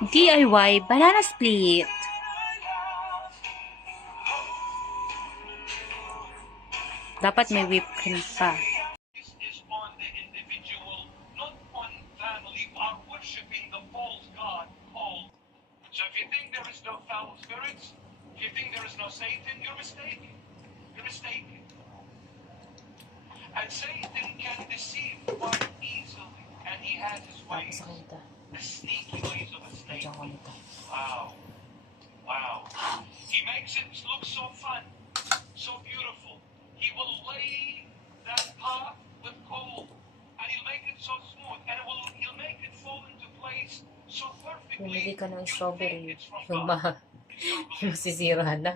DIY banana split. Dapat may whipped cream pa. This is on the individual, not on family who are worshiping the false god called. So if you think there is no foul spirits, if you think there is no Satan, you're mistaken. You're mistaken. And Satan can deceive quite easily, and he has his ways. The sneaky ways of a snake. Wow. Wow. He makes it look so fun, so beautiful. He will lay that path with coal, and he'll make it so smooth, and he'll make it fall into place so perfectly. Pumili ka ng You strawberry, think it's from yung God. You don't believe it. masisira na.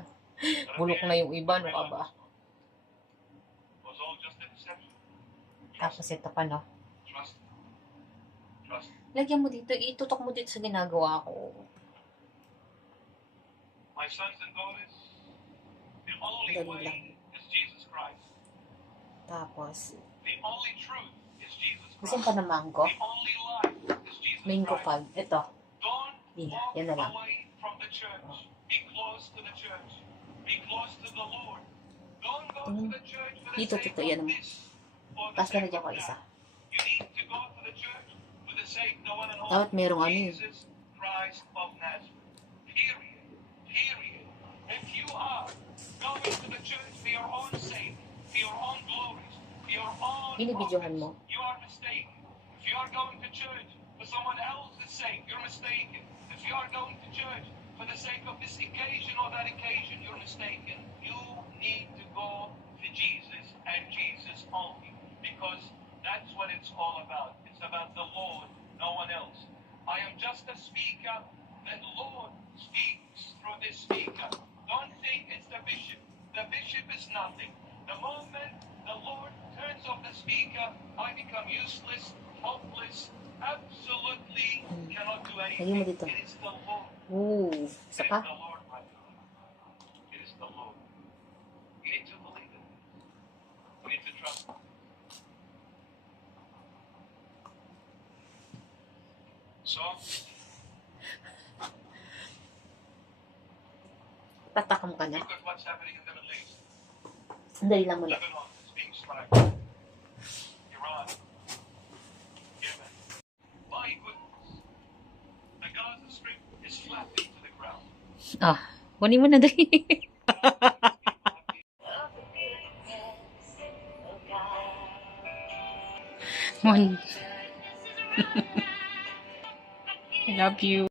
Bulok na yung iba, no ka ba? It was all just a deception. Tapos ito pa, no? Trust. Trust. Lagyan mo dito, itutok mo dito sa ginagawa ko. My sons and daughters, the only Dali way lang. is Jesus Christ. Tapos, The only truth is Jesus gusto Christ. pa ng mango? The only life is Jesus Mango Christ. pag. Ito. Don't walk Yan na lang. away from the church. Be close to the church. Be close to the Lord. Don't go to the church for the Dito, sake tito, yan of mo. this or the Tapos sake lalagyan ko of isa. that. You need to go to the church for the sake of one and all. Dapat merong ano yun. Jesus Christ of Nazareth. Period. Period. If you are going to the church for your own sake, for your own glories, for your own Binibidyohan profits, mo. you are mistaken. If you are going to church for someone else's sake, you're mistaken. If you are going to church for the sake of this occasion or that occasion, you're mistaken. You need to go to Jesus and Jesus only, because that's what it's all about. It's about the Lord, no one else. I am just a speaker, and the Lord speaks through this speaker. Don't think it's the bishop. The bishop is nothing. The moment the Lord turns off the speaker, I become useless, hopeless, absolutely cannot do Lagyan mo anything. dito. It is the Lord. Ooh. It Isa is pa? the Lord, my God. It is the Lord. You need to believe it. You need to trust Him. So, Tatakam ka na. look at what's happening in the Middle East. Sandali lang muna. Lebanon is being struck. Iran. Yemen. My goodness. The Gaza Strip is flattening to the ground. Ah, kunin mo na dali. Mon. I love you.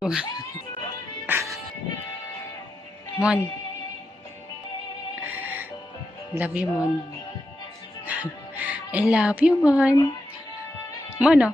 Mon. Love you, Mon. I love you, Mon. Mon, oh.